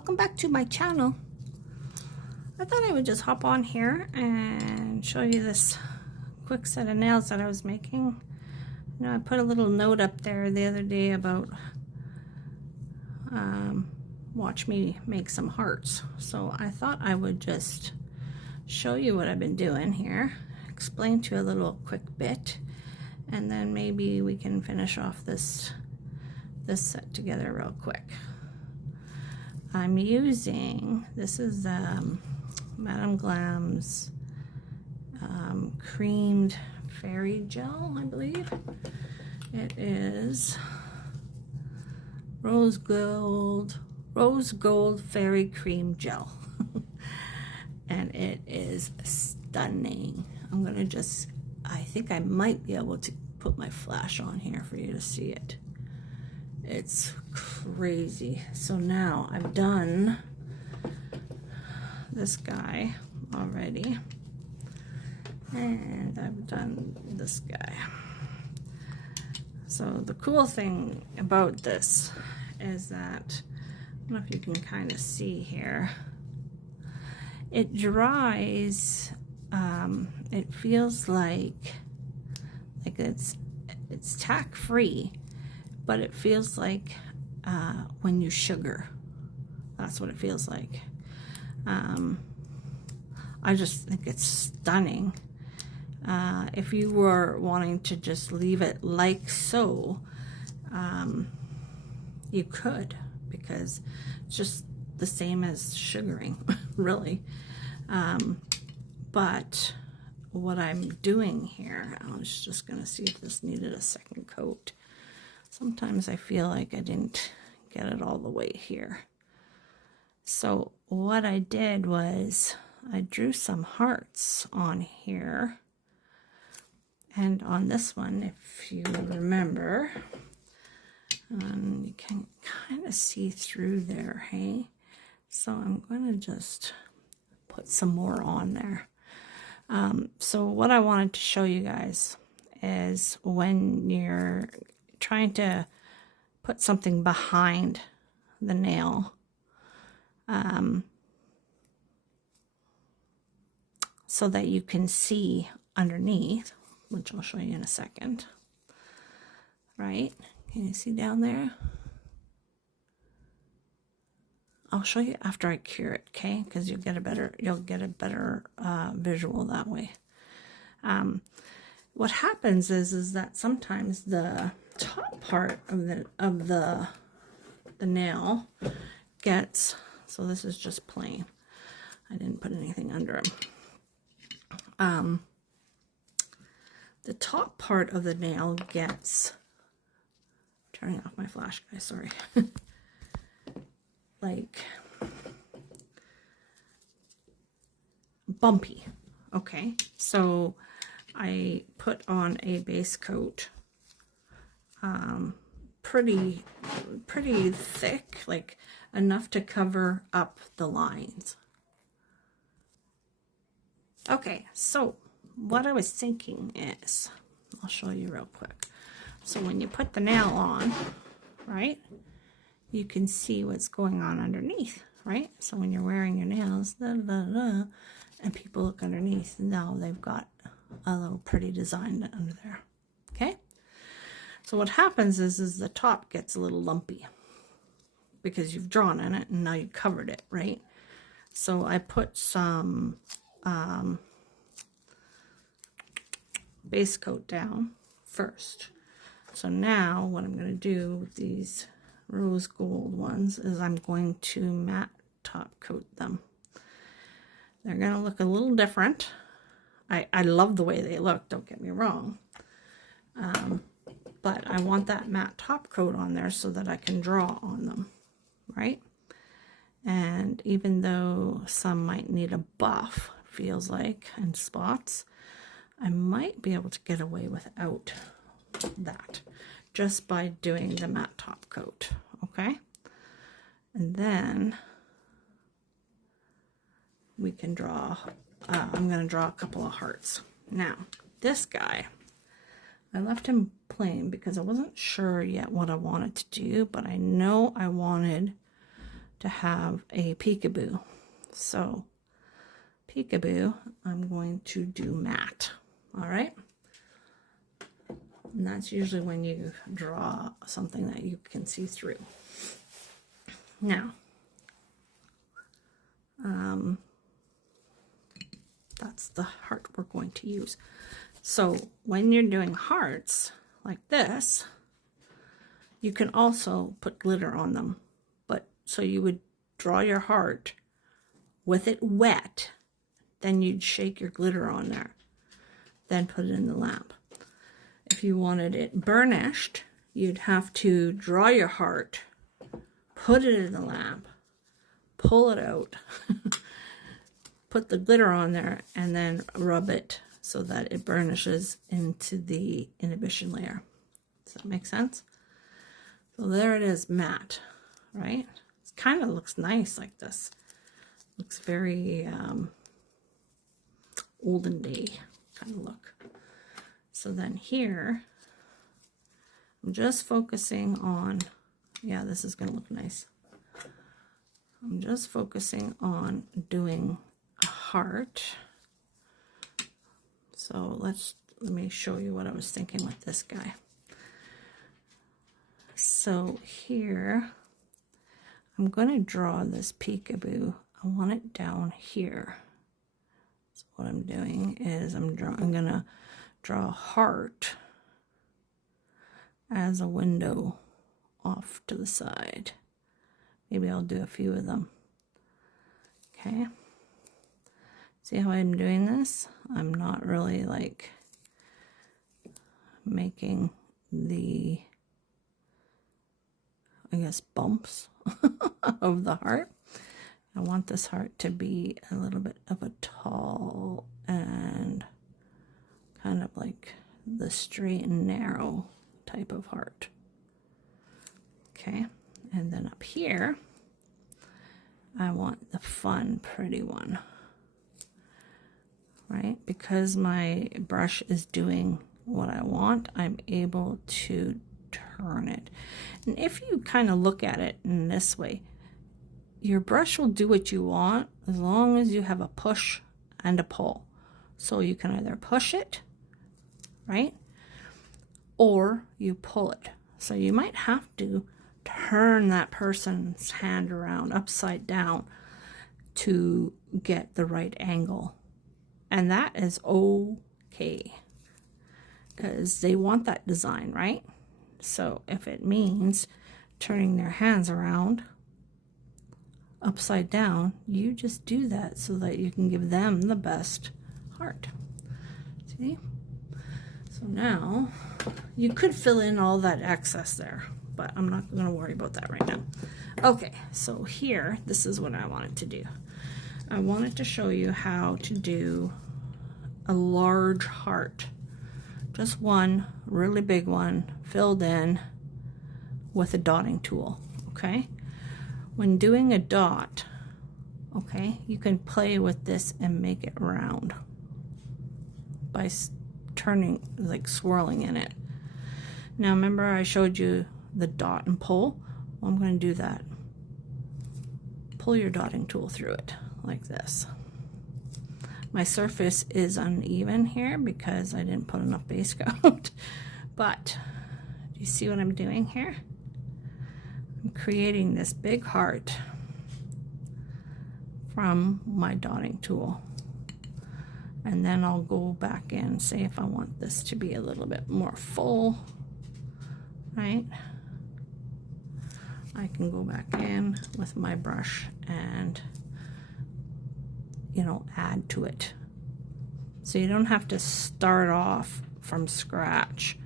welcome back to my channel. I thought I would just hop on here and show you this quick set of nails that I was making. You know, I put a little note up there the other day about watch me make some hearts. So I thought I would just show you what I've been doing here, explain to you a little quick bit, and then maybe we can finish off this set together real quick. I'm using, this is Madame Glam's creamed fairy gel, I believe. It is rose gold fairy cream gel. And it is stunning. I'm gonna just, I think I might be able to put my flash on here for you to see it. It's crazy. So now I've done this guy already, and I've done this guy. So the cool thing about this is that, I don't know if you can kind of see here, it dries, it feels like it's tack free, but it feels like when you sugar. That's what it feels like. I just think it's stunning. If you were wanting to just leave it like so, you could, because it's just the same as sugaring, really. But what I'm doing here, I was just going to see if this needed a second coat. Sometimes I feel like I didn't get it all the way here. So what I did was I drew some hearts on here. And on this one, if you remember, you can kind of see through there, hey? So I'm going to just put some more on there. So what I wanted to show you guys is when you're trying to put something behind the nail, so that you can see underneath, which I'll show you in a second, right? Can you see down there? I'll show you after I cure it, okay? Because you'll get a better visual that way. What happens is that sometimes the top part of the nail gets, so this is just plain. I didn't put anything under them. The top part of the nail gets, turning off my flash, guys, sorry. Like bumpy. Okay, so I put on a base coat, pretty thick, like enough to cover up the lines. Okay, so what I was thinking is, I'll show you real quick. So when you put the nail on, right, you can see what's going on underneath, right? So when you're wearing your nails, and people look underneath, now they've got a little pretty design under there, okay? So what happens is the top gets a little lumpy because you've drawn in it and now you covered it, right? So I put some base coat down first. So now what I'm going to do with these rose gold ones is I'm going to matte top coat them. They're going to look a little different. I love the way they look, don't get me wrong. But I want that matte top coat on there so that I can draw on them, right? And even though some might need a buff, feels like, in spots, I might be able to get away without that just by doing the matte top coat, okay? And then we can draw, I'm going to draw a couple of hearts. Now, this guy, I left him plain because I wasn't sure yet what I wanted to do, but I know I wanted to have a peekaboo. So peekaboo, I'm going to do matte. All right. And that's usually when you draw something that you can see through. Now, that's the heart we're going to use. So when you're doing hearts like this, you can also put glitter on them. But so you would draw your heart with it wet, then you'd shake your glitter on there, then put it in the lamp. If you wanted it burnished, you'd have to draw your heart, put it in the lamp, pull it out, put the glitter on there, and then rub it so that it burnishes into the inhibition layer. Does that make sense? So there it is, matte, right? It kind of looks nice like this. Looks very olden day kind of look. So then here, I'm just focusing on, yeah, this is going to look nice. I'm just focusing on doing a heart. So let me show you what I was thinking with this guy. So here, I'm going to draw this peekaboo. I want it down here. So what I'm doing is I'm going to draw a heart as a window off to the side. Maybe I'll do a few of them. Okay. See how I'm doing this? I'm not really like making the, I guess, bumps of the heart. I want this heart to be a little bit of a tall and kind of like the straight and narrow type of heart. Okay, and then up here, I want the fun, pretty one, right? Because my brush is doing what I want, I'm able to turn it. And if you kind of look at it in this way, your brush will do what you want as long as you have a push and a pull. So you can either push it, right? Or you pull it. So you might have to turn that person's hand around upside down to get the right angle. And that is okay, because they want that design, right? So if it means turning their hands around upside down, you just do that so that you can give them the best heart. See? So now you could fill in all that excess there, but I'm not going to worry about that right now. Okay, so here, this is what I wanted to do. I wanted to show you how to do a large heart. Just one really big one filled in with a dotting tool, okay? When doing a dot, okay, you can play with this and make it round by turning, like swirling in it. Now remember I showed you the dot and pull? Well, I'm going to do that. Pull your dotting tool through it like this. My surface is uneven here because I didn't put enough base coat. But do you see what I'm doing here? I'm creating this big heart from my dotting tool. And then I'll go back in, say if I want this to be a little bit more full, right? I can go back in with my brush and, you know, add to it. So you don't have to start off from scratch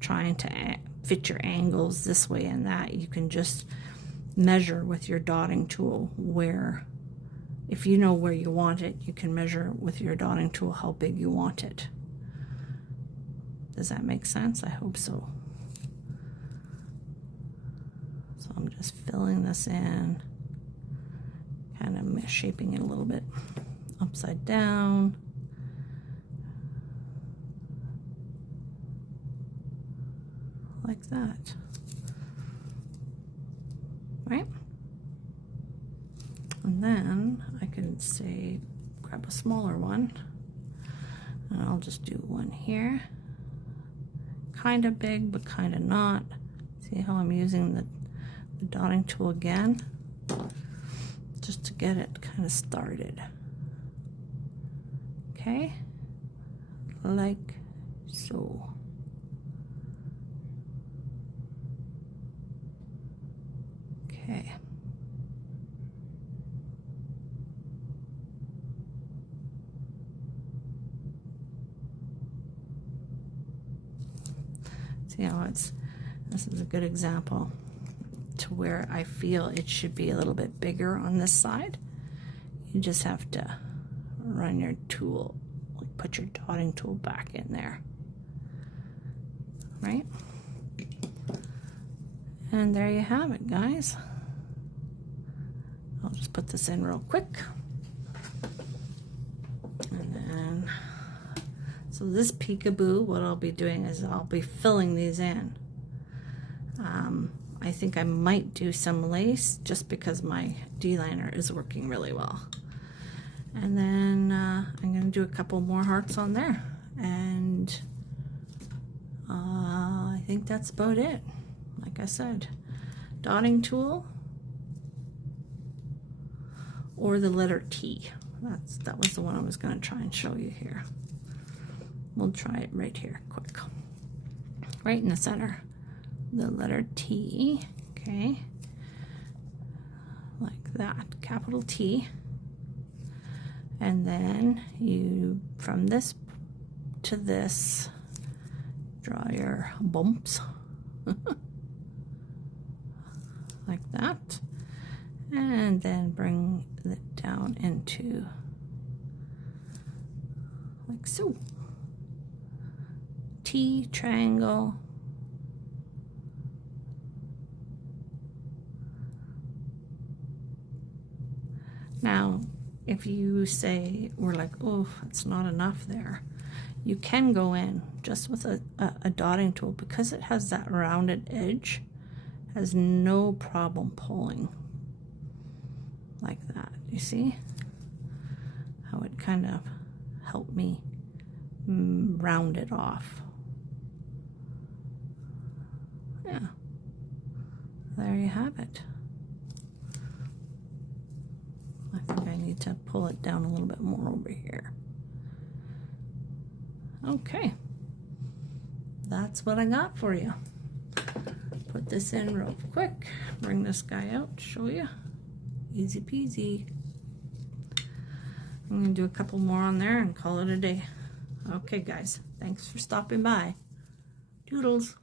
trying to fit your angles this way and that. You can just measure with your dotting tool where, if you know where you want it, you can measure with your dotting tool how big you want it. Does that make sense? I hope so. So I'm just filling this in, kind of shaping it a little bit upside down. Like that. Right? then I can say, grab a smaller one, and I'll just do one here. Kind of big, but kind of not. See how I'm using the dotting tool again? Just to get it kind of started. Okay? Like so. Okay. See how this is a good example to where I feel it should be a little bit bigger on this side. You just have to run your tool, like put your dotting tool back in there, right? And there you have it, guys. I'll just put this in real quick. And then, so this peekaboo, what I'll be doing is I'll be filling these in. I think I might do some lace just because my D-liner is working really well. And then I'm going to do a couple more hearts on there. And I think that's about it. Like I said, dotting tool or the letter T. That was the one I was going to try and show you here. We'll try it right here, quick. Right in the center. The letter T, okay, like that, capital T, and then you, from this to this, draw your bumps, like that, and then bring it down into, like so, T, triangle, now, if you say, we're like, oh, it's not enough there, you can go in just with a dotting tool because it has that rounded edge, has no problem pulling like that. You see how it kind of helped me round it off. Yeah, there you have it. I think I need to pull it down a little bit more over here. Okay, that's what I got for you. Put this in real quick, bring this guy out, show you. Easy peasy. I'm gonna do a couple more on there and call it a day. Okay guys, thanks for stopping by. Doodles.